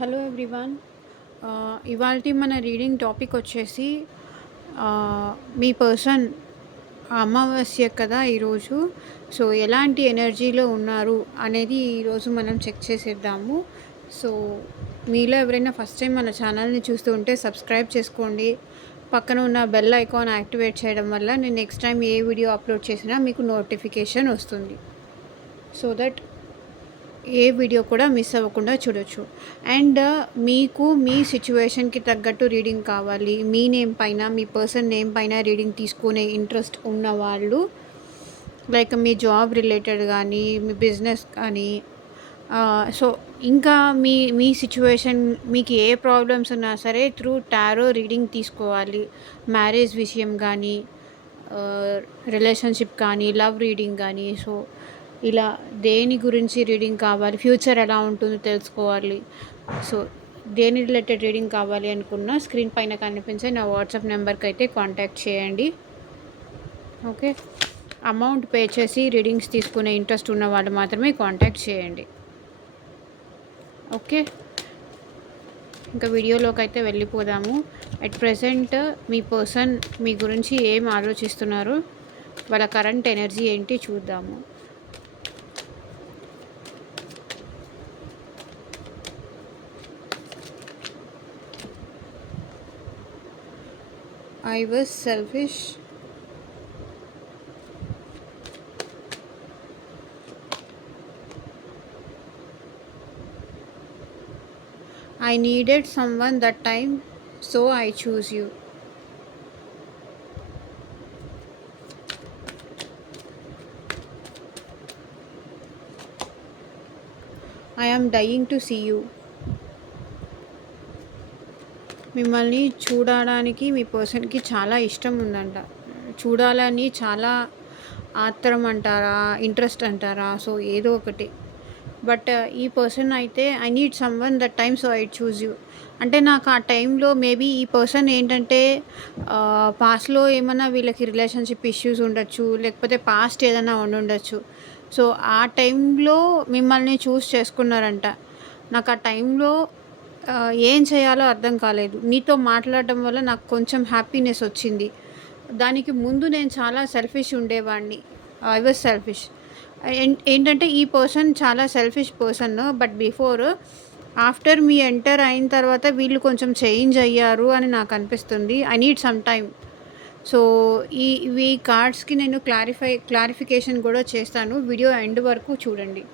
Hello everyone. ఇవాల్టి మన reading topic వచ్చేసి మీ పర్సన్ అమావాస్య కదా ఈరోజు. సో ఎలాంటి ఎనర్జీలో ఉన్నారు అనేది ఈరోజు మనం చెక్ చేసేద్దాము. సో మీలో ఎవరైనా ఫస్ట్ టైం మన ఛానల్ని చూస్తూ ఉంటే సబ్స్క్రైబ్ చేసుకోండి. పక్కన ఉన్న బెల్ ఐకాన్ యాక్టివేట్ చేయడం వల్ల నేను నెక్స్ట్ టైం ఏ వీడియో అప్లోడ్ చేసినా మీకు నోటిఫికేషన్ వస్తుంది. సో దట్ ఏ వీడియో కూడా మిస్ అవ్వకుండా చూడొచ్చు. అండ్ మీకు మీ సిచ్యువేషన్కి తగ్గట్టు రీడింగ్ కావాలి, మీ నేమ్ పైన మీ పర్సన్ నేమ్ పైన రీడింగ్ తీసుకునే ఇంట్రెస్ట్ ఉన్నవాళ్ళు, లైక్ మీ జాబ్ రిలేటెడ్ కానీ మీ బిజినెస్ కానీ, సో ఇంకా మీ మీ సిచ్యువేషన్ మీకు ఏ ప్రాబ్లమ్స్ ఉన్నా సరే త్రూ టారో రీడింగ్ తీసుకోవాలి. మ్యారేజ్ విషయం కానీ, రిలేషన్షిప్ కానీ, లవ్ రీడింగ్ కానీ, సో ఇలా దేని గురించి రీడింగ్ కావాలి, ఫ్యూచర్ ఎలా ఉంటుందో తెలుసుకోవాలి. సో దేని రిలేటెడ్ రీడింగ్ కావాలి అనుకున్న స్క్రీన్ పైన కనిపించే నా వాట్సాప్ నెంబర్కి అయితే కాంటాక్ట్ చేయండి. ఓకే, అమౌంట్ పే చేసి రీడింగ్స్ తీసుకునే ఇంట్రెస్ట్ ఉన్న వాళ్ళు మాత్రమే కాంటాక్ట్ చేయండి. ఓకే, ఇంకా వీడియోలోకి అయితే వెళ్ళిపోదాము. అట్ ప్రెసెంట్ మీ పర్సన్ మీ గురించి ఏం ఆలోచిస్తున్నారు, వాళ్ళ కరెంట్ ఎనర్జీ ఏంటి చూద్దాము. I was selfish. I needed someone that time, so I choose you. I am dying to see you. మిమ్మల్ని చూడడానికి మీ పర్సన్కి చాలా ఇష్టం ఉందంట. చూడాలని చాలా ఆత్రం అంటారా, ఇంట్రెస్ట్ అంటారా, సో ఏదో ఒకటి. బట్ ఈ పర్సన్ అయితే I need some one that time, so I choose you అంటే నాకు ఆ టైంలో మేబీ ఈ పర్సన్ ఏంటంటే పాస్ట్లో ఏమైనా వీళ్ళకి రిలేషన్షిప్ ఇష్యూస్ ఉండొచ్చు, లేకపోతే పాస్ట్ ఏదైనా ఉండొచ్చు. సో ఆ టైంలో మిమ్మల్ని చూస్ చేసుకున్నారంట. నాకు ఆ టైంలో ఏం చేయాలో అర్థం కాలేదు. నీతో మాట్లాడడం వల్ల నాకు కొంచెం హ్యాపీనెస్ వచ్చింది. దానికి ముందు నేను చాలా సెల్ఫిష్ ఉండేవాడిని. I was selfish. ఏంటంటే ఈ పర్సన్ చాలా selfish person. But before after me enter అయిన తర్వాత వీళ్ళు కొంచెం చేంజ్ అయ్యారు అని నాకు అనిపిస్తుంది. I need some time. So ఇవి కార్డ్స్కి నేను క్లారిఫికేషన్ కూడా చేస్తాను. వీడియో ఎండ్ వరకు చూడండి.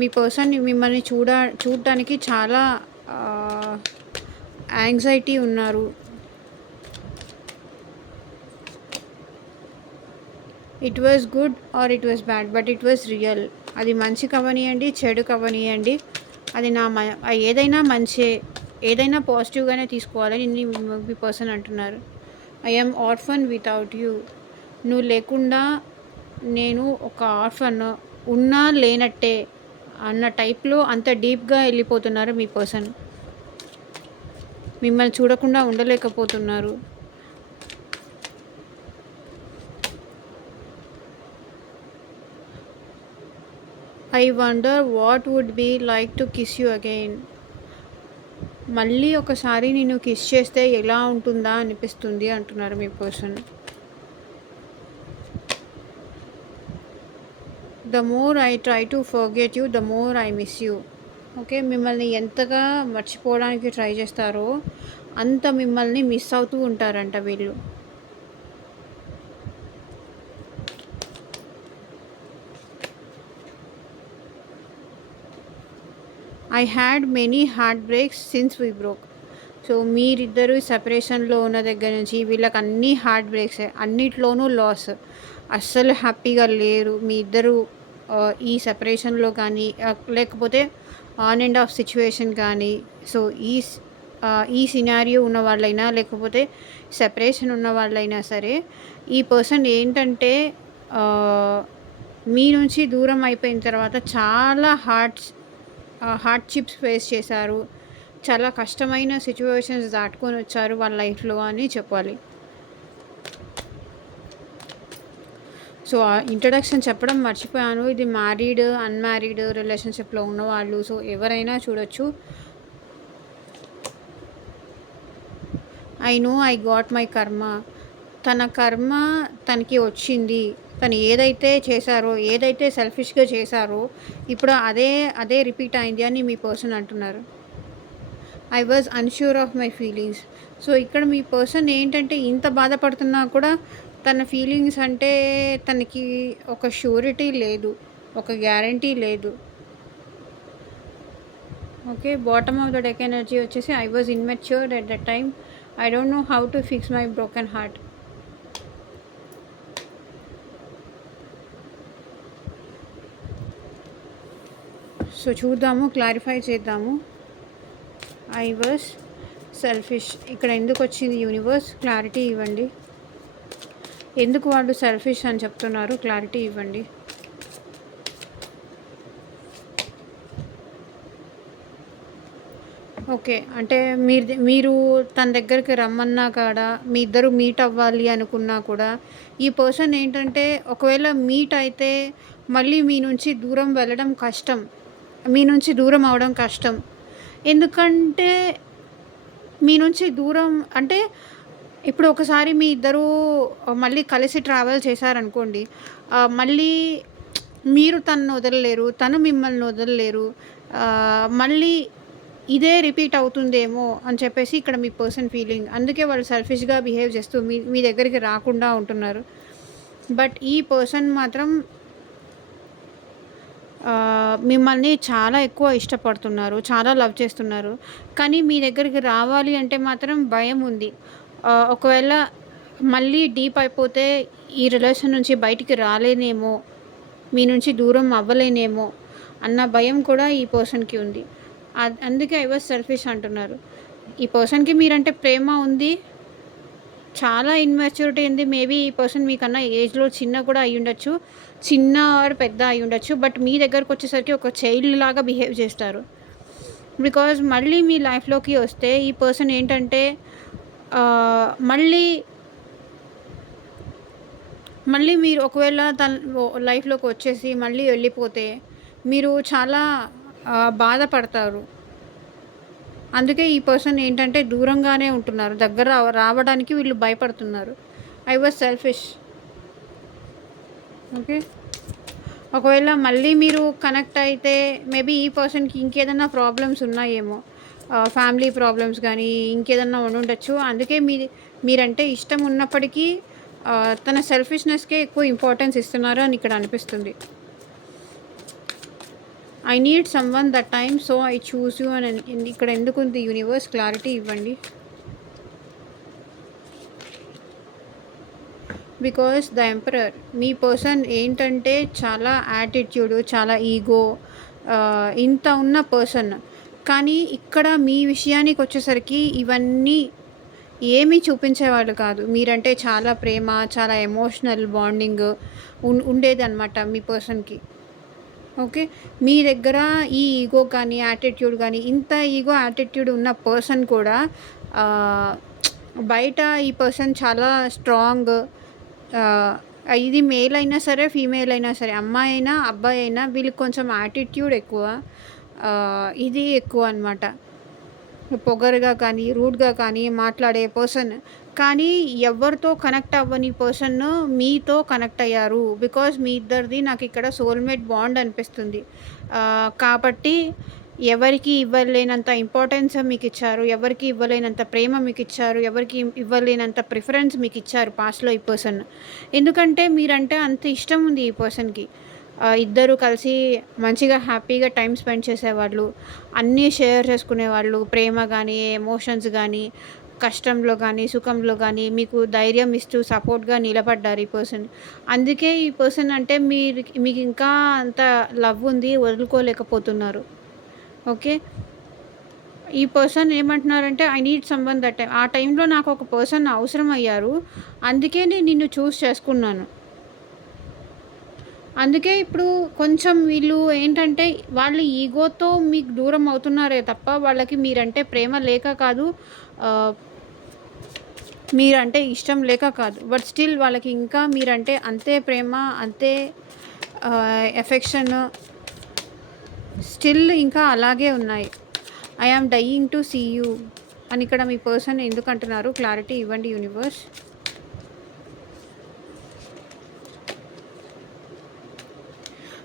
మీ పర్సన్ మిమ్మల్ని చూడటానికి చాలా యాంగ్జైటీ ఉన్నారు. It was good or it was bad, but it was real. అది మంచి కవనియండి, చెడు కవనియండి, అది ఏదైనా మంచి, ఏదైనా పాజిటివ్గానే తీసుకోవాలని మీ పర్సన్ అంటున్నారు. I am orphan without you. నువ్వు లేకుండా నేను ఒక ఆర్ఫన్, ఉన్నా లేనట్టే అన్న టైప్లో అంత డీప్గా వెళ్ళిపోతున్నారు మీ పర్సన్. మిమ్మల్ని చూడకుండా ఉండలేకపోతున్నారు. I wonder what would be like to kiss you again. మళ్ళీ ఒకసారి నేను కిస్ చేస్తే ఎలా ఉంటుందా అనిపిస్తుంది అంటున్నారు మీ person. The more I try to forget you, the more I miss you. Okay, మిమ్మల్ని ఎంతగా మర్చిపోవడానికి ట్రై చేస్తారో అంత మిమ్మల్ని మిస్ అవుతూ ఉంటారంట వీళ్ళు. I had many heart breaks since we broke. So మీరిద్దరు సెపరేషన్లో ఉన్న దగ్గర నుంచి వీళ్ళకి అన్నీ హార్ట్ బ్రేక్సే, అన్నిట్లోనూ లాస్. అస్సలు హ్యాపీగా లేరు మీ ఇద్దరు ఈ సెపరేషన్లో కానీ, లేకపోతే ఆన్ అండ్ ఆఫ్ సిచ్యువేషన్ కానీ. సో ఈ సినారియో ఉన్న వాళ్ళైనా లేకపోతే సెపరేషన్ ఉన్న వాళ్ళైనా సరే, ఈ పర్సన్ ఏంటంటే మీ నుంచి దూరం అయిపోయిన తర్వాత చాలా హార్డ్షిప్స్ ఫేస్ చేశారు, చాలా కష్టమైన సిచ్యువేషన్స్ దాటుకొని వచ్చారు వాళ్ళ లైఫ్లో అని చెప్పాలి. సో, ఆ ఇంట్రడక్షన్ చెప్పడం మర్చిపోయాను. ఇది మ్యారీడ్, అన్‌మ్యారీడ్ రిలేషన్‌షిప్‌లో ఉన్నవాళ్ళు, సో, ఎవరైనా చూడొచ్చు. I know I got my కర్మ. తన కర్మ తనకి వచ్చింది. తను ఏదైతే చేశారో, ఏదైతే సెల్ఫిష్‌గా చేశారో, ఇప్పుడు అదే రిపీట్ అయింది అని మీ పర్సన్ అంటున్నారు. I was unsure of my feelings. So, ఇక్కడ మీ పర్సన్ ఏంటంటే ఇంత బాధపడుతున్నా కూడా తన ఫీలింగ్స్ అంటే తనకి ఒక ష్యూరిటీ లేదు. ఒక గ్యారంటీ లేదు. Okay. Bottom of the deck energy వచ్చేసి I was immatured at that time. I don't know how to fix my broken heart. So, చూద్దాము, క్లారిఫై చేద్దాము. ఐ వాజ్ సెల్ఫిష్ ఇక్కడ ఎందుకు వచ్చింది యూనివర్స్? క్లారిటీ ఇవ్వండి. ఎందుకు వాళ్ళు సెల్ఫిష్ అని చెప్తున్నారు? క్లారిటీ ఇవ్వండి. ఓకే. అంటే మీరు తన దగ్గరికి రమ్మన్నా కాడా, మీ ఇద్దరు మీట్ అవ్వాలి అనుకున్నా కూడా, ఈ పర్సన్ ఏంటంటే ఒకవేళ మీట్ అయితే మళ్ళీ మీ నుంచి దూరం వెళ్ళడం కష్టం. మీ నుంచి దూరం అవ్వడం కష్టం. ఎందుకంటే మీ నుంచి దూరం అంటే ఇప్పుడు ఒకసారి మీ ఇద్దరూ మళ్ళీ కలిసి ట్రావెల్ చేశారనుకోండి, మళ్ళీ మీరు తనను వదలలేరు, తను మిమ్మల్ని వదలలేరు. మళ్ళీ ఇదే రిపీట్ అవుతుందేమో అని చెప్పేసి ఇక్కడ మీ పర్సన్ ఫీలింగ్. అందుకే వాళ్ళు సెల్ఫిష్‌గా బిహేవ్ చేస్తూ మీ మీ దగ్గరికి రాకుండా ఉంటున్నారు. బట్ ఈ పర్సన్ మాత్రం మిమ్మల్ని చాలా ఎక్కువ ఇష్టపడుతున్నారు. చాలా లవ్ చేస్తున్నారు. కానీ మీ దగ్గరికి రావాలి అంటే మాత్రం భయం ఉంది. ఒకవేళ మళ్ళీ డీప్ అయిపోతే ఈ రిలేషన్ నుంచి బయటికి రాలేనేమో, మీ నుంచి దూరం అవ్వలేనేమో అన్న భయం కూడా ఈ పర్సన్‌కి ఉంది. అందుకే ఐ వాజ్ సెల్ఫిష్ అంటున్నారు. ఈ పర్సన్‌కి మీరంటే ప్రేమ ఉంది. చాలా ఇమ్మెచ్యూరిటీ ఉంది. మేబీ ఈ పర్సన్ మీకన్నా ఏజ్‌లో చిన్న కూడా అయ్యుండొచ్చు. చిన్న ఆర్ పెద్ద అయ్యుండొచ్చు. బట్ మీ దగ్గరకొచ్చేసరికి ఒక చైల్డ్ లాగా బిహేవ్ చేస్తారు. బికాజ్ మళ్ళీ మీ లైఫ్‌లోకి వస్తే ఈ పర్సన్ ఏంటంటే మళ్ళీ మీరు ఒకవేళ తన లైఫ్‌లోకి వచ్చేసి మళ్ళీ వెళ్ళిపోతే మీరు చాలా బాధపడతారు. అందుకే ఈ పర్సన్ ఏంటంటే దూరంగానే ఉంటున్నారు. దగ్గర రావడానికి వీళ్ళు భయపడుతున్నారు. I was selfish. ఓకే. ఒకవేళ మళ్ళీ మీరు కనెక్ట్ అయితే మేబీ ఈ పర్సన్‌కి ఇంకేదన్నా ప్రాబ్లమ్స్ ఉన్నాయేమో. ఫ్యామిలీ ప్రాబ్లమ్స్ కానీ ఇంకేదన్నా ఉండుండొచ్చు. అందుకే మీరంటే ఇష్టం ఉన్నప్పటికీ తన సెల్ఫిష్‌నెస్‌కే ఎక్కువ ఇంపార్టెన్స్ ఇస్తున్నారు అని ఇక్కడ అనిపిస్తుంది. I need someone that time so I choose you అని ఇక్కడ ఎందుకుంది యూనివర్స్? క్లారిటీ ఇవ్వండి. Because the emperor me person ఏంటంటే చాలా యాటిట్యూడ్, చాలా ఈగో ఇంత ఉన్న పర్సన్. కానీ ఇక్కడ మీ విషయానికి వచ్చేసరికి ఇవన్నీ ఏమీ చూపించేవాళ్ళు కాదు. మీరంటే చాలా ప్రేమ, చాలా ఎమోషనల్ బాండింగ్ ఉండేదన్నమాట మీ పర్సన్‌కి. ఓకే. మీ దగ్గర ఈ ఈగో కానీ, యాటిట్యూడ్ కానీ ఇంత ఈగో, యాటిట్యూడ్ ఉన్న పర్సన్ కూడా బయట ఈ పర్సన్ చాలా స్ట్రాంగ్. ఇది మేల్ అయినా సరే, ఫీమేల్ అయినా సరే, అమ్మాయి అయినా, అబ్బాయి అయినా వీళ్ళకి కొంచెం యాటిట్యూడ్ ఎక్కువ. ఇది ఎక్కువ అనమాట. పొగరుగా కానీ, రూడ్‌గా కానీ మాట్లాడే పర్సన్. కానీ ఎవరితో కనెక్ట్ అవ్వని పర్సన్ మీతో కనెక్ట్ అయ్యారు. బికాజ్ మీ ఇద్దరిది నాకు ఇక్కడ సోల్‌మేట్ బాండ్ అనిపిస్తుంది. కాబట్టి ఎవరికీ ఇవ్వలేనంత ఇంపార్టెన్స్ మీకిచ్చారు. ఎవరికీ ఇవ్వలేనంత ప్రేమ మీకిచ్చారు. ఎవరికీ ఇవ్వలేనంత ప్రిఫరెన్స్ మీకిచ్చారు పాస్ట్‌లో ఈ పర్సన్. ఎందుకంటే మీరంటే అంత ఇష్టం ఉంది ఈ పర్సన్‌కి. ఇద్దరు కలిసి మంచిగా హ్యాపీగా టైం స్పెండ్ చేసేవాళ్ళు. అన్నీ షేర్ చేసుకునేవాళ్ళు. ప్రేమ గానీ, ఎమోషన్స్ గానీ, కష్టంలో కానీ, సుఖంలో కానీ మీకు ధైర్యం ఇస్తూ సపోర్ట్‌గా నిలబడ్డారు ఈ పర్సన్. అందుకే ఈ పర్సన్ అంటే మీకు ఇంకా అంత లవ్ ఉంది, వదులుకోలేకపోతున్నారు. ఓకే. ఈ పర్సన్ ఏమంటున్నారంటే I need someone that time. ఆ టైంలో నాకు ఒక పర్సన్ అవసరం అయ్యారు. అందుకే నేను నిన్ను చూస్ చేసుకున్నాను. అందుకే ఇప్పుడు కొంచెం వీళ్ళు ఏంటంటే వాళ్ళ ఈగోతో మీకు దూరం అవుతున్నారే తప్ప వాళ్ళకి మీరంటే ప్రేమ లేక కాదు. మీరంటే ఇష్టం లేక కాదు. బట్ స్టిల్ వాళ్ళకి ఇంకా మీరంటే అంతే ప్రేమ, అంతే ఎఫెక్షన్ స్టిల్ ఇంకా అలాగే ఉన్నాయి. I am dying to see you అని ఇక్కడ మీ పర్సన్ ఎందుకు అంటున్నారు? క్లారిటీ ఇవ్వండి యూనివర్స్.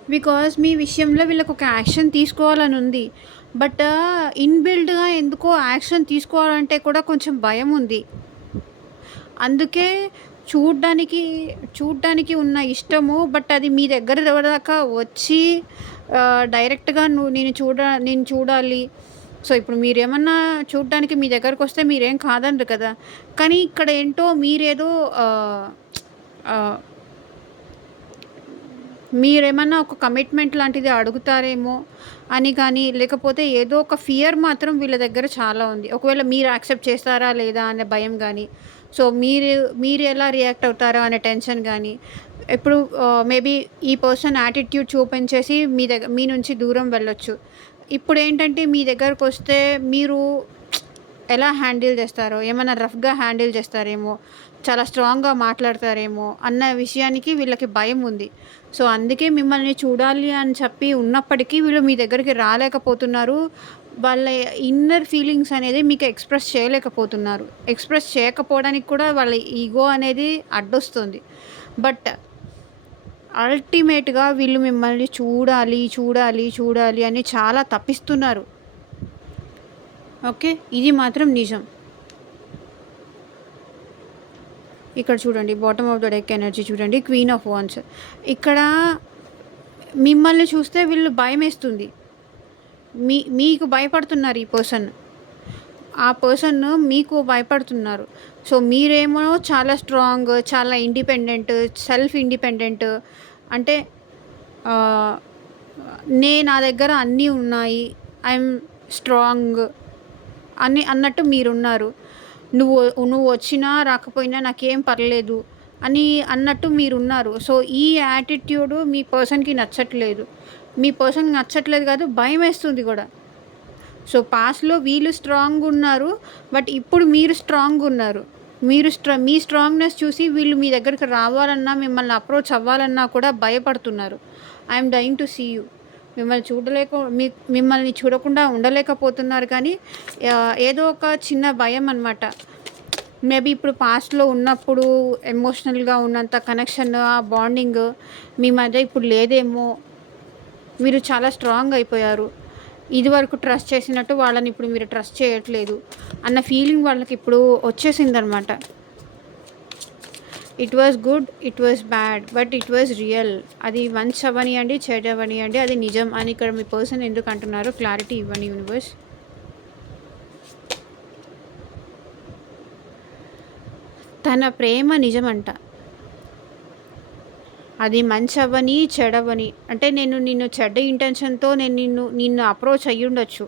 బికాజ్ మీ విషయంలో వీళ్ళకి ఒక యాక్షన్ తీసుకోవాలని ఉంది. బట్ ఇన్‌బిల్డ్‌గా ఎందుకో యాక్షన్ తీసుకోవాలంటే కూడా కొంచెం భయం ఉంది. అందుకే చూడ్డానికి చూడ్డానికి ఉన్న ఇష్టము, బట్ అది మీ దగ్గర దాకా వచ్చి డైరెక్ట్‌గా నేను చూడాలి. సో, ఇప్పుడు మీరేమన్నా చూడ్డానికి మీ దగ్గరకొస్తే మీరేం కాదనరు కదా! కానీ ఇక్కడ ఏంటో మీరేదో ఆహ్, ఆహ్, మీరేమన్నా ఒక కమిట్మెంట్ లాంటిది అడుగుతారేమో అని కానీ, లేకపోతే ఏదో ఒక ఫియర్ మాత్రం వీళ్ళ దగ్గర చాలా ఉంది. ఒకవేళ మీరు యాక్సెప్ట్ చేస్తారా లేదా అనే భయం గానీ, సో మీరు ఎలా రియాక్ట్ అవుతారా అనే టెన్షన్ గానీ, ఇప్పుడు మేబీ ఈ పర్సన్ యాటిట్యూడ్ చూపించేసి మీ నుంచి దూరం వెళ్ళొచ్చు. ఇప్పుడేంటంటే మీ దగ్గరకొస్తే మీరు ఎలా హ్యాండిల్ చేస్తారో, ఏమన్నా రఫ్‌గా హ్యాండిల్ చేస్తారేమో, చాలా స్ట్రాంగ్‌గా మాట్లాడతారేమో అన్న విషయానికి వీళ్ళకి భయం ఉంది. సో, అందుకే మిమ్మల్ని చూడాలి అని చెప్పి ఉన్నప్పటికీ వీళ్ళు మీ దగ్గరికి రాలేకపోతున్నారు. వాళ్ళ ఇన్నర్ ఫీలింగ్స్ అనేది మీకు ఎక్స్‌ప్రెస్ చేయలేకపోతున్నారు. ఎక్స్‌ప్రెస్ చేయకపోవడానికి కూడా వాళ్ళ ఈగో అనేది అడ్డొస్తుంది. బట్ అల్టిమేట్‌గా వీళ్ళు మిమ్మల్ని చూడాలి, చూడాలి, చూడాలి అని చాలా తపిస్తున్నారు. ఓకే. ఇది మాత్రం నిజం. ఇక్కడ చూడండి bottom of the deck energy చూడండి. Queen of wands. ఇక్కడ మిమ్మల్ని చూస్తే వీళ్ళు భయమేస్తుంది. మీకు భయపడుతున్నారు ఈ పర్సన్. ఆ పర్సన్ మీకు భయపడుతున్నారు. సో, మీరేమో చాలా స్ట్రాంగ్, చాలా ఇండిపెండెంట్, సెల్ఫ్ ఇండిపెండెంట్. అంటే ఆహ్, నా దగ్గర అన్నీ ఉన్నాయి. ఐయామ్ స్ట్రాంగ్ అన్నట్టు మీరున్నారు. నువ్వు వచ్చినా రాకపోయినా నాకేం పర్లేదు అని అన్నట్టు మీరున్నారు. సో, ఈ యాటిట్యూడ్ మీ పర్సన్‌కి నచ్చట్లేదు. మీ పర్సన్‌కి నచ్చట్లేదు కాదు, భయమేస్తుంది కూడా. సో, పాస్ట్‌లో వీళ్ళు స్ట్రాంగున్నారు. బట్ ఇప్పుడు మీరు స్ట్రాంగున్నారు. మీ స్ట్రాంగ్‌నెస్ చూసి వీళ్ళు మీ దగ్గరికి రావాలన్నా, మిమ్మల్ని అప్రోచ్ అవ్వాలన్నా కూడా భయపడుతున్నారు. I am dying to see you. మిమ్మల్ని చూడకుండా ఉండలేకపోతున్నారు కానీ ఏదో ఒక చిన్న భయం అనమాట. మేబీ ఇప్పుడు పాస్ట్‌లో ఉన్నప్పుడు ఎమోషనల్‌గా ఉన్నంత కనెక్షన్, ఆ బాండింగ్ మీ మధ్య ఇప్పుడు లేదేమో. మీరు చాలా స్ట్రాంగ్ అయిపోయారు. ఇదివరకు ట్రస్ట్ చేసినట్టు వాళ్ళని ఇప్పుడు మీరు ట్రస్ట్ చేయట్లేదు అన్న ఫీలింగ్ వాళ్ళకి ఇప్పుడు వచ్చేసిందనమాట. It was good, it was bad, but it was real. అది మంచి అవ్వనియండి, చెడు అవ్వనియండి, అది నిజం అని ఇక్కడ మీ పర్సన్ ఎందుకు అంటున్నారో క్లారిటీ ఇవ్వండి యూనివర్స్. తన ప్రేమ నిజమంట. అది మంచి అవ్వని, చెడవని. అంటే నిన్ను చెడ్డ ఇంటెన్షన్‌తో నిన్ను అప్రోచ్ అయ్యుండొచ్చు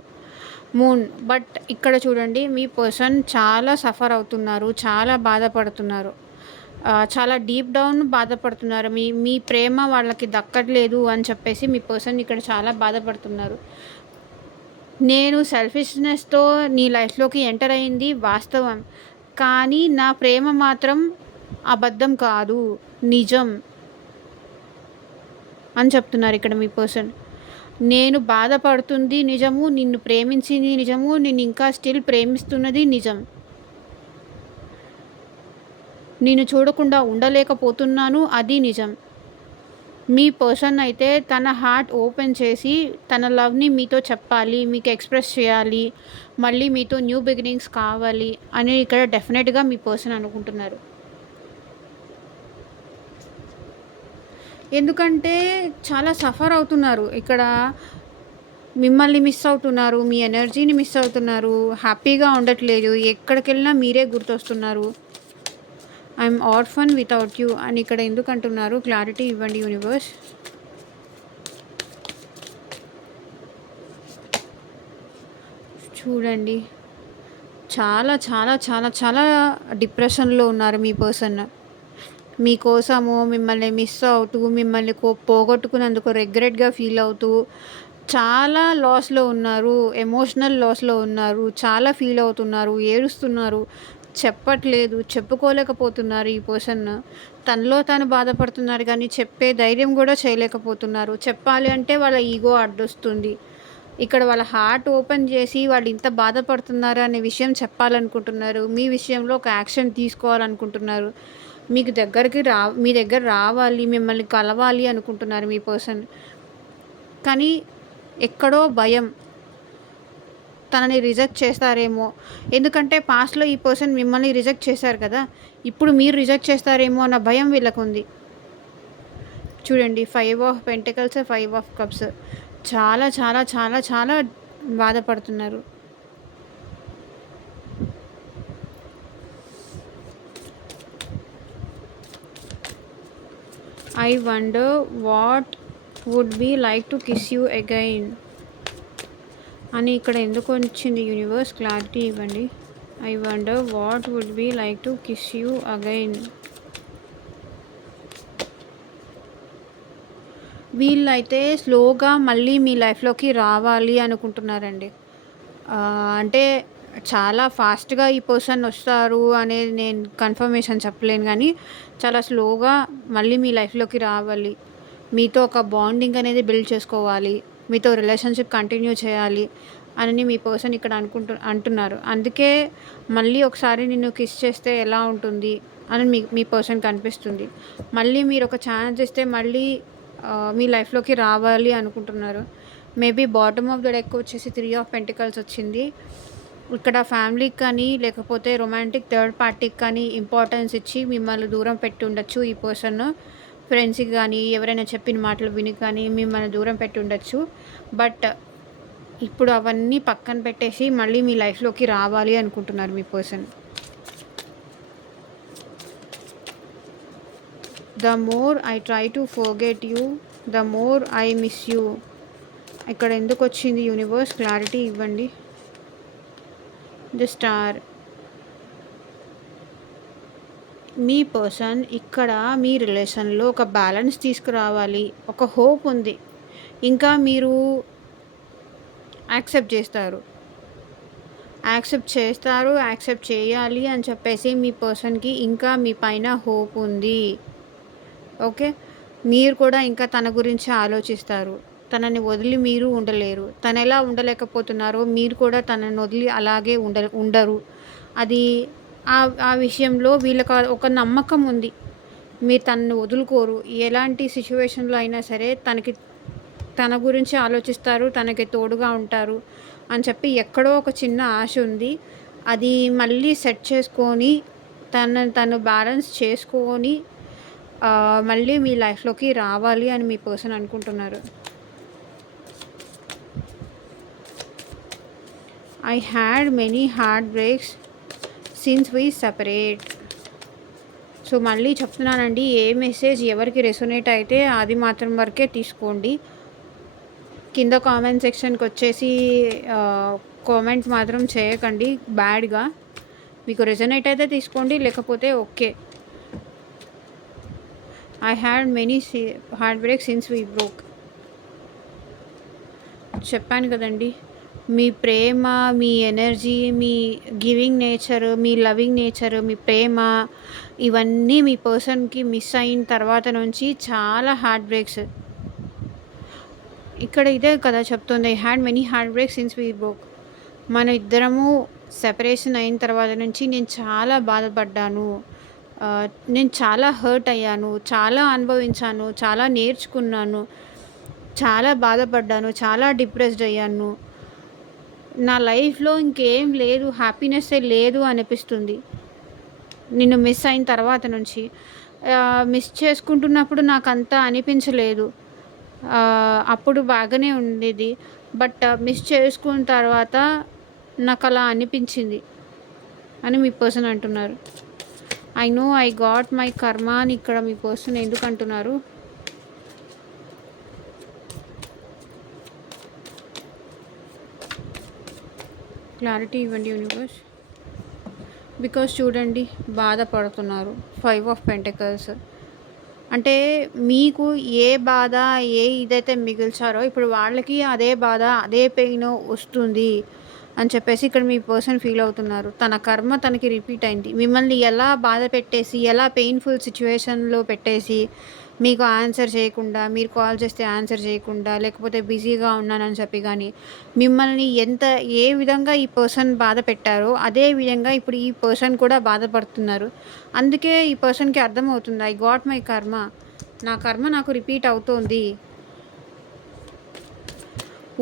మూన్. బట్ ఇక్కడ చూడండి మీ పర్సన్ చాలా సఫర్ అవుతున్నారు, చాలా బాధపడుతున్నారు. చాలా డీప్ డౌన్ బాధపడుతున్నారు. మీ ప్రేమ వాళ్ళకి దక్కట్లేదు అని చెప్పేసి మీ పర్సన్ ఇక్కడ చాలా బాధపడుతున్నారు. నేను సెల్ఫిష్‌నెస్‌తో నీ లైఫ్‌లోకి ఎంటర్ అయింది వాస్తవం. కానీ నా ప్రేమ మాత్రం అబద్ధం కాదు, నిజం అని చెప్తున్నారు ఇక్కడ మీ పర్సన్. నేను బాధపడుతుంది నిజము, నిన్ను ప్రేమించింది నిజము, నేను ఇంకా స్టిల్ ప్రేమిస్తున్నది నిజం. నిన్ను చూడకుండా ఉండలేకపోతున్నాను, అది నిజం. మీ పర్సన్ అయితే తన హార్ట్ ఓపెన్ చేసి తన లవ్‌ని మీతో చెప్పాలి, మీకు ఎక్స్‌ప్రెస్ చేయాలి, మళ్ళీ మీతో న్యూ బిగినింగ్స్ కావాలి అని ఇక్కడ డెఫినెట్‌గా మీ పర్సన్ అనుకుంటున్నారు. ఎందుకంటే చాలా సఫర్ అవుతున్నారు. ఇక్కడ మిమ్మల్ని మిస్ అవుతున్నారు, మీ ఎనర్జీని మిస్ అవుతున్నారు, హ్యాపీగా ఉండట్లేదు, ఎక్కడికెళ్ళినా మీరే గుర్తొస్తున్నారు. ఐఎమ్ ఆర్ఫన్ వితౌట్ యూ అని ఇక్కడ ఎందుకు అంటున్నారు? క్లారిటీ ఇవ్వండి యూనివర్స్. చూడండి చాలా చాలా చాలా చాలా డిప్రెషన్లో ఉన్నారు మీ పర్సన్. మీకోసము మిమ్మల్ని మిస్ అవుతూ, మిమ్మల్ని పోగొట్టుకున్నందుకు రిగ్రెట్‌గా ఫీల్ అవుతూ చాలా లాస్‌లో ఉన్నారు. ఎమోషనల్ లాస్‌లో ఉన్నారు. చాలా ఫీల్ అవుతున్నారు, ఏడుస్తున్నారు. చెప్పట్లేదు. చెప్పుకోలేకపోతున్నారు ఈ పర్సన్. తనలో తాను బాధపడుతున్నారు గానీ, చెప్పే ధైర్యం గూడా చేయలేకపోతున్నారు. చెప్పాలి అంటే వాళ్ళ ఈగో అడ్డొస్తుంది. ఇక్కడ వాళ్ళ హార్ట్ ఓపెన్ జేసి వాళ్ళింత బాధపడుతున్నారు అనే విషయం చెప్పాలనుకుంటున్నారు. మీ విషయంలో ఒక యాక్షన్ తీసుకోవాలనుకుంటున్నారు. మీకు దగ్గరికి మీ దగ్గర రావాలి, మిమ్మల్ని కలవాలి అనుకుంటున్నారు మీ పర్సన్. కానీ ఎక్కడో భయం. తనని రిజెక్ట్ చేస్తారేమో. ఎందుకంటే పాస్ట్‌లో ఈ పర్సన్ మిమ్మల్ని రిజెక్ట్ చేశారు కదా! ఇప్పుడు మీరు రిజెక్ట్ చేస్తారేమో అన్న భయం వీళ్ళకుంది. చూడండి 5 ఆఫ్ పెంటికల్స్, 5 ఆఫ్ కప్స్. చాలా చాలా చాలా చాలా బాధపడుతున్నారు. I wonder what would be like to kiss you again అని ఇక్కడ ఎందుకు వచ్చింది యూనివర్స్? క్లారిటీ ఇవ్వండి. I wonder what would be like to kiss you again. వీళ్ళైతే స్లోగా మళ్ళీ మీ లైఫ్లోకి రావాలి అనుకుంటున్నారండి. అంటే చాలా ఫాస్ట్గా ఈ పర్సన్ వస్తారు అనేది నేను కన్ఫర్మేషన్ చెప్పలేను, కానీ చాలా స్లోగా మళ్ళీ మీ లైఫ్లోకి రావాలి, మీతో ఒక బాండింగ్ అనేది బిల్డ్ చేసుకోవాలి, మీతో రిలేషన్షిప్ కంటిన్యూ చేయాలి అని మీ పర్సన్ ఇక్కడ అంటున్నారు. అందుకే మళ్ళీ ఒకసారి నిన్ను కిస్ చేస్తే ఎలా ఉంటుంది అని మీ పర్సన్కి అనిపిస్తుంది. మళ్ళీ మీరు ఒక ఛాన్స్ ఇస్తే మళ్ళీ మీ లైఫ్లోకి రావాలి అనుకుంటున్నారు. Maybe bottom of the deck వచ్చేసి 3 ఆఫ్ పెంటికల్స్ వచ్చింది. ఇక్కడ ఫ్యామిలీకి కానీ లేకపోతే రొమాంటిక్ థర్డ్ పార్టీకి కానీ ఇంపార్టెన్స్ ఇచ్చి మిమ్మల్ని దూరం పెట్టి ఉండొచ్చు ఈ పర్సన్. ఫ్రెండ్స్కి కానీ ఎవరైనా చెప్పిన మాటలు విని కానీ మిమ్మల్ని దూరం పెట్టి ఉండొచ్చు. బట్ ఇప్పుడు అవన్నీ పక్కన పెట్టేసి మళ్ళీ మీ లైఫ్లోకి రావాలి అనుకుంటున్నారు మీ person. The more I try to forget you, the more I miss you. ఇక్కడ ఎందుకు వచ్చింది యూనివర్స్? క్లారిటీ ఇవ్వండి. The star. మీ పర్సన్ ఇక్కడ మీ రిలేషన్లో ఒక బ్యాలెన్స్ తీసుకురావాలి, ఒక హోప్ ఉంది. ఇంకా మీరు యాక్సెప్ట్ చేయాలి అని చెప్పేసి మీ పర్సన్కి ఇంకా మీ పైన హోప్ ఉంది. ఓకే, మీరు కూడా ఇంకా తన గురించి ఆలోచిస్తారు. తనని వదిలి మీరు ఉండలేరు. తను ఎలా ఉండలేకపోతున్నారో మీరు కూడా తనని వదిలి అలాగే ఉండరు. అది ఆ విషయంలో వీళ్ళకి ఒక నమ్మకం ఉంది. మీరు తనని వదులుకోరు. ఎలాంటి సిచ్యువేషన్లో అయినా సరే తన గురించి ఆలోచిస్తారు, తనకి తోడుగా ఉంటారు అని చెప్పి ఎక్కడో ఒక చిన్న ఆశ ఉంది. అది మళ్ళీ సెట్ చేసుకొని తను బ్యాలెన్స్ చేసుకొని మళ్ళీ మీ లైఫ్లోకి రావాలి అని మీ పర్సన్ అనుకుంటున్నారు. I had many heart breaks since we separate. So మళ్ళీ చెప్తున్నానండి, ఏ మెసేజ్ ఎవరికి రెసొనేట్ అయితే అది మాత్రం వరకే తీసుకోండి. కింద కామెంట్ సెక్షన్కి వచ్చేసి కామెంట్ మాత్రం చేయకండి బ్యాడ్గా. మీకు రెసొనేట్ అయితే తీసుకోండి, లేకపోతే okay. I had many heart break since we broke. చెప్పాను కదండి, మీ ప్రేమ, మీ ఎనర్జీ, మీ గివింగ్ నేచర్, మీ లవింగ్ నేచర్, మీ ప్రేమ ఇవన్నీ మీ పర్సన్కి మిస్ అయిన తర్వాత నుంచి చాలా హార్ట్ బ్రేక్స్. ఇక్కడ ఇదే కదా చెప్తుంది, I had many heart breaks since we broke. మన ఇద్దరము సెపరేషన్ అయిన తర్వాత నుంచి నేను చాలా బాధపడ్డాను, నేను చాలా హర్ట్ అయ్యాను, చాలా అనుభవించాను, చాలా నేర్చుకున్నాను, చాలా బాధపడ్డాను, చాలా డిప్రెస్డ్ అయ్యాను. నా లైఫ్లో ఇంకేం లేదు, హ్యాపీనెస్సే లేదు అనిపిస్తుంది నిన్ను మిస్ అయిన తర్వాత నుంచి. మిస్ చేసుకుంటున్నప్పుడు నాకు అంతా అనిపించలేదు, అప్పుడు బాగానే ఉండేది. బట్ మిస్ చేసుకున్న తర్వాత నాకు అలా అనిపించింది అని మీ పర్సన్ అంటున్నారు. I know I got my కర్మ అని ఇక్కడ మీ పర్సన్ ఎందుకు అంటున్నారు? క్లారిటీ ఇవ్వండి యూనివర్స్. బికాస్ చూడండి, బాధపడుతున్నారు. 5 ఆఫ్ పెంటికల్స్ అంటే మీకు ఏ బాధ, ఇదైతే మిగిల్చారో ఇప్పుడు వాళ్ళకి అదే బాధ, అదే పెయిన్ వస్తుంది అని చెప్పేసి ఇక్కడ మీ పర్సన్ ఫీల్ అవుతున్నారు. తన కర్మ తనకి రిపీట్ అయింది. మిమ్మల్ని ఎలా బాధ పెట్టేసి, ఎలా పెయిన్‌ఫుల్ సిట్యుయేషన్‌లో పెట్టేసి, మీకు ఆన్సర్ చేయకుండా, మీరు కాల్ చేస్తే ఆన్సర్ చేయకుండా, లేకపోతే బిజీగా ఉన్నానని చెప్పి గానీ, మిమ్మల్ని ఏ విధంగా ఈ పర్సన్ బాధ పెట్టారో, అదే విధంగా ఇప్పుడు ఈ పర్సన్ కూడా బాధపడుతున్నారు. అందుకే ఈ పర్సన్‌కి అర్థమవుతుంది. ఐ గాట్ మై కర్మ. నా కర్మ నాకు రిపీట్ అవుతోంది.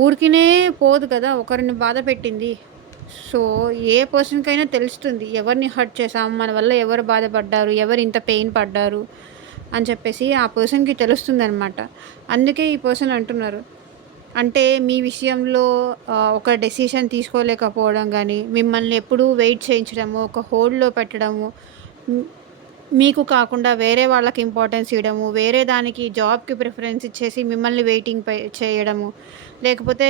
ఊరికినే పోదు కదా! ఒకరిని బాధ పెట్టింది. సో, ఏ పర్సన్‌కైనా తెలుస్తుంది. ఎవరిని హర్ట్ చేశాం, మన వల్ల ఎవరు బాధపడ్డారు, ఎవరు ఇంత పెయిన్ పడ్డారు అని చెప్పేసి ఆ పర్సన్‌కి తెలుస్తుందనమాట. అందుకే ఈ పర్సన్ అంటున్నారు. అంటే మీ విషయంలో ఒక డెసిషన్ తీసుకోలేకపోవడం గానీ, మిమ్మల్ని ఎప్పుడూ వెయిట్ చేయించడము, ఒక హోల్డ్‌లో పెట్టడము, హ్మ్, మీకు కాకుండా వేరే వాళ్ళకి ఇంపార్టెన్స్ ఇవ్వడము, వేరే దానికి జాబ్‌కి ప్రిఫరెన్స్ ఇచ్చేసి మిమ్మల్ని వెయిటింగ్ చేయడము, లేకపోతే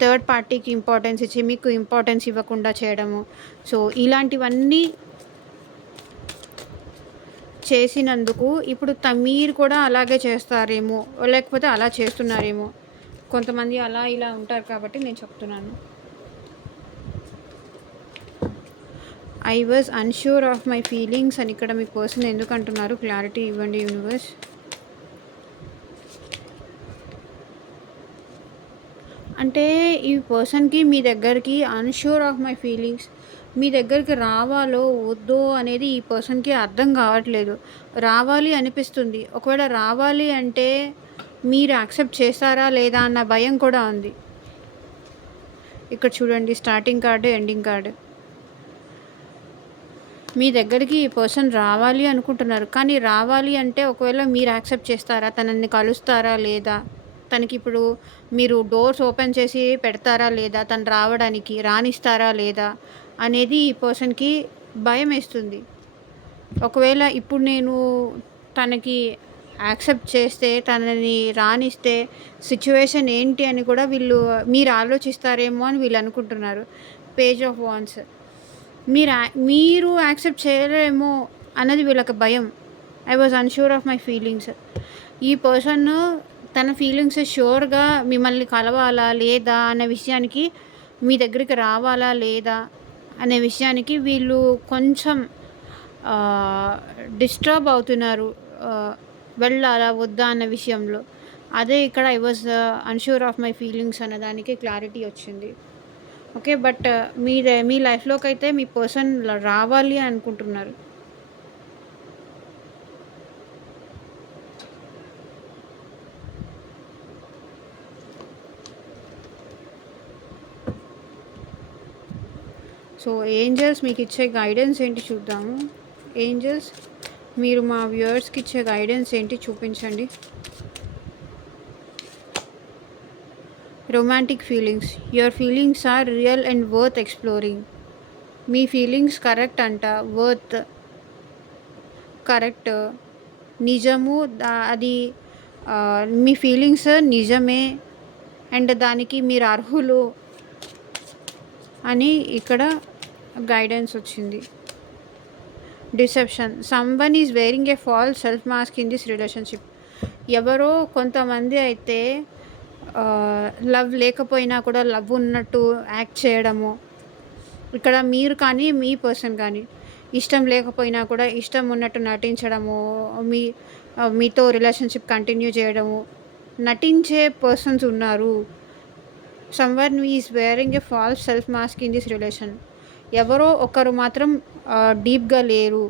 థర్డ్ పార్టీకి ఇంపార్టెన్స్ ఇచ్చి మీకు ఇంపార్టెన్స్ ఇవ్వకుండా చేయడము. సో, ఇలాంటివన్నీ చేసినందుకు ఇప్పుడు మీరు కూడా అలాగే చేస్తారేమో, లేకపోతే అలా చేస్తున్నారేమో. కొంతమంది అలా ఇలా ఉంటారు కాబట్టి నేను చెప్తున్నాను. I was unsure of my feelings అని ఇక్కడ మీ పర్సన్ ఎందుకు అంటున్నారు? క్లారిటీ ఇవ్వండి యూనివర్స్. అంటే ఈ పర్సన్‌కి మీ దగ్గరికి అన్‌ష్యూర్ ఆఫ్ మై ఫీలింగ్స్, మీ దగ్గరికి రావాలో వద్దో అనేది ఈ పర్సన్‌కి అర్థం కావట్లేదు. రావాలి అనిపిస్తుంది. ఒకవేళ రావాలి అంటే మీరు యాక్సెప్ట్ చేస్తారా లేదా అన్న భయం కూడా ఉంది. ఇక్కడ చూడండి, స్టార్టింగ్ కార్డ్, ఎండింగ్ కార్డ్. మీ దగ్గరికి ఈ పర్సన్ రావాలి అనుకుంటున్నారు. కానీ రావాలి అంటే ఒకవేళ మీరు యాక్సెప్ట్ చేస్తారా? తనని కలుస్తారా లేదా? తనకిప్పుడు మీరు డోర్స్ ఓపెన్ చేసి పెడతారా లేదా? తను రావడానికి రానిస్తారా లేదా? అనేది ఈ పర్సన్‌కి భయమేస్తుంది. ఒకవేళ ఇప్పుడు నేను తనకి యాక్సెప్ట్ చేస్తే, తనని రానిస్తే సిట్యుయేషన్ ఏంటి అని కూడా మీరు ఆలోచిస్తారేమో అని వీళ్ళు అనుకుంటున్నారు. Page of wands. మీరు యాక్సెప్ట్ చేయలేరేమో అన్నది వీళ్ళకి భయం. I was unsure of my feelings. ఈ పర్సన్ తన ఫీలింగ్స్ ష్యూర్‌గా మిమ్మల్ని కలవాలా లేదా అనే విషయానికి, మీ దగ్గరికి రావాలా లేదా అనే విషయానికి వీళ్ళు కొంచెం డిస్టర్బ్ అవుతున్నారు. వెళ్ళాలా వద్దా అన్న విషయంలో. అదే ఇక్కడ I was unsure of my feelings అన్నదానికి క్లారిటీ వచ్చింది. ఓకే. బట్ మీ లైఫ్‌లోకైతే మీ పర్సన్ రావాలి అనుకుంటున్నారు. సో, ఏంజెల్స్ మీకిచ్చే గైడెన్స్ ఏంటి చూద్దాము. ఏంజెల్స్ మీరు మా వ్యూవర్స్‌కి ఇచ్చే గైడెన్స్ ఏంటి చూపించండి. Romantic feelings. Your feelings are real and worth exploring. మీ ఫీలింగ్స్ కరెక్ట్ అంట. Worth correct. నిజము. అది మీ ఫీలింగ్స్ నిజమే అండ్ దానికి మీరు అర్హులు అని ఇక్కడ గైడెన్స్ వచ్చింది. Deception. Someone is wearing a false self mask in this relationship. ఎవరో కొంతమంది అయితే లవ్ లేకపోయినా కూడా లవ్ ఉన్నట్టు యాక్ట్ చేయడము. ఇక్కడ మీరు కానీ, మీ పర్సన్ కానీ ఇష్టం లేకపోయినా కూడా ఇష్టం ఉన్నట్టు నటించడము, మీతో రిలేషన్‌షిప్ కంటిన్యూ చేయడము, నటించే పర్సన్స్ ఉన్నారు. Someone is wearing a false self mask in this relation. ఎవరో ఒకరు మాత్రం డీప్‌గా లేరు.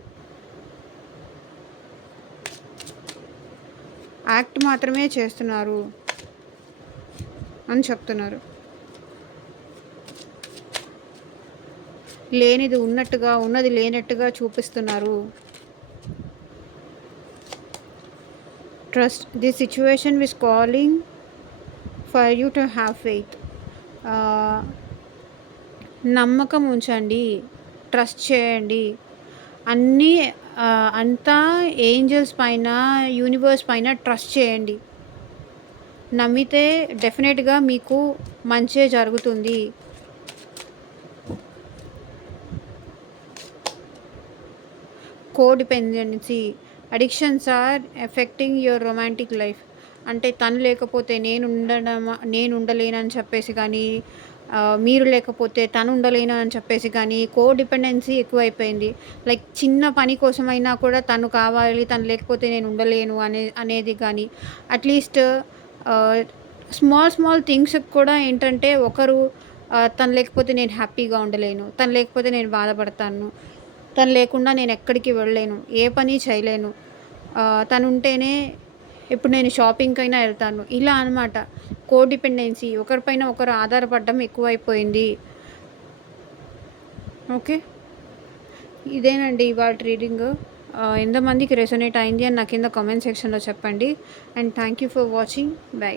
యాక్ట్ మాత్రమే చేస్తున్నారు అని చెప్తున్నారు. లేనిది ఉన్నట్టుగా, ఉన్నది లేనట్టుగా చూపిస్తున్నారు. Trust. This situation is calling for you to have faith. నమ్మకం ఉంచండి, ట్రస్ట్ చేయండి. అంతా ఏంజెల్స్ పైన, యూనివర్స్ పైన ట్రస్ట్ చేయండి. నమ్మితే డెఫినెట్గా మీకు మంచే జరుగుతుంది. Codependency. Addictions are affecting your romantic life. అంటే తను లేకపోతే నేను ఉండలేనని చెప్పేసి కానీ, మీరు లేకపోతే తను ఉండలేను అని చెప్పేసి కానీ డిపెండెన్సీ ఎక్కువైపోయింది. లైక్ చిన్న పని కోసమైనా కూడా తను కావాలి, తను లేకపోతే నేను ఉండలేను అనేది కానీ అట్‌లీస్ట్ ఆహ్, స్మాల్ స్మాల్ థింగ్స్‌కి కూడా ఏంటంటే ఒకరు తను లేకపోతే నేను హ్యాపీగా ఉండలేను, తను లేకపోతే నేను బాధపడతాను, తను లేకుండా నేను ఎక్కడికి వెళ్ళలేను, ఏ పని చేయలేను, తనుంటేనే ఇప్పుడు నేను షాపింగ్‌కైనా ఎళ్తాను. ఇలా అనమాట. కోడిపెండెన్సీ ఒకరిపైన ఒకరు ఆధారపడడం ఎక్కువైపోయింది. ఓకే. ఇదేనండి ఇవాల్టి రీడింగు. ఎంతమందికి రెసొనేట్ అయింది అని నా కింద కామెంట్ సెక్షన్‌లో చెప్పండి. And thank you for watching. By.